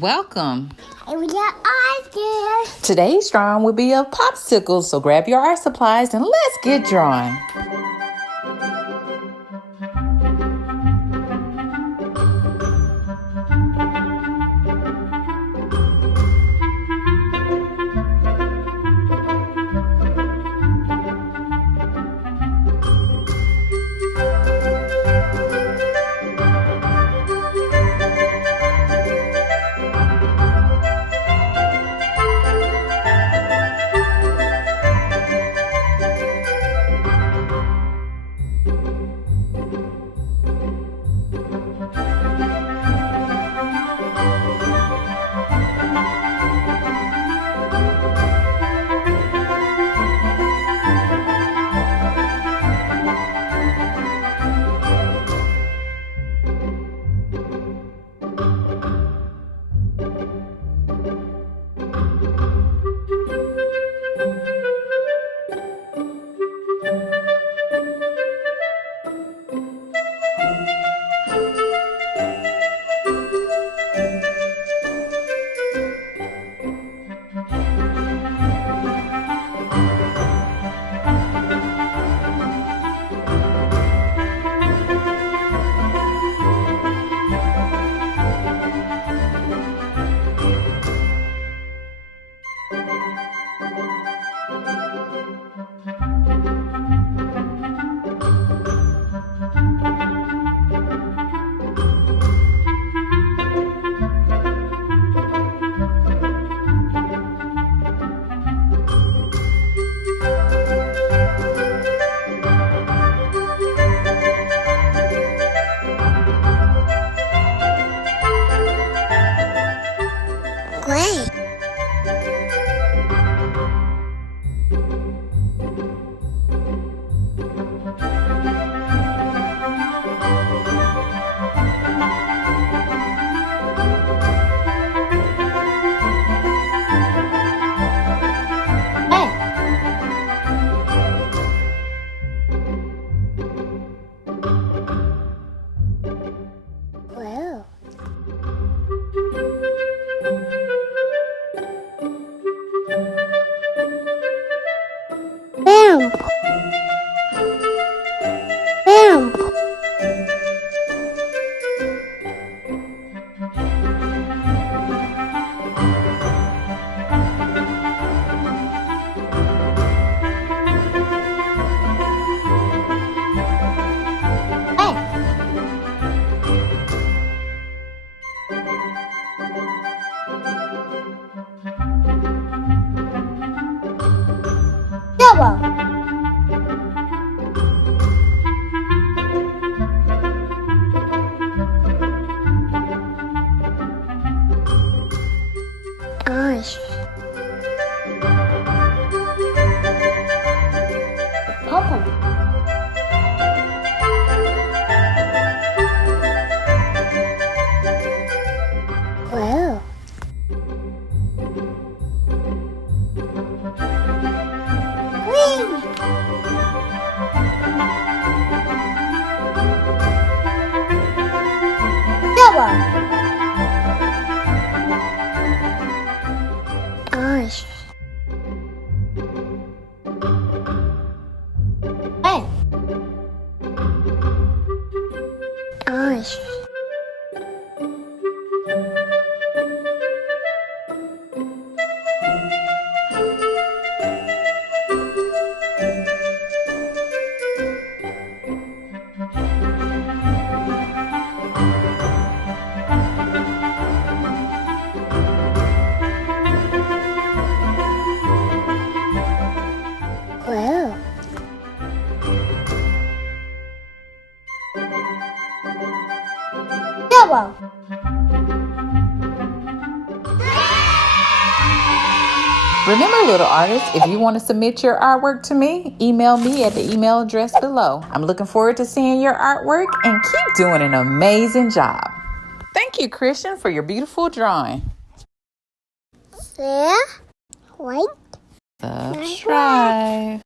Welcome. And we got art. Today's drawing will be of Popsicles, so grab your art supplies and let's get drawing. Great. Wow. Bam. Bam. Double. Nice. Purple. Wow. Green. Double. Nice. Hey. Nice. Wow. Double. Remember, little artists, if you want to submit your artwork to me, email me at the email address below. I'm looking forward to seeing your artwork and keep doing an amazing job. Thank you, Christian, for your beautiful drawing. Share. Like. Subscribe.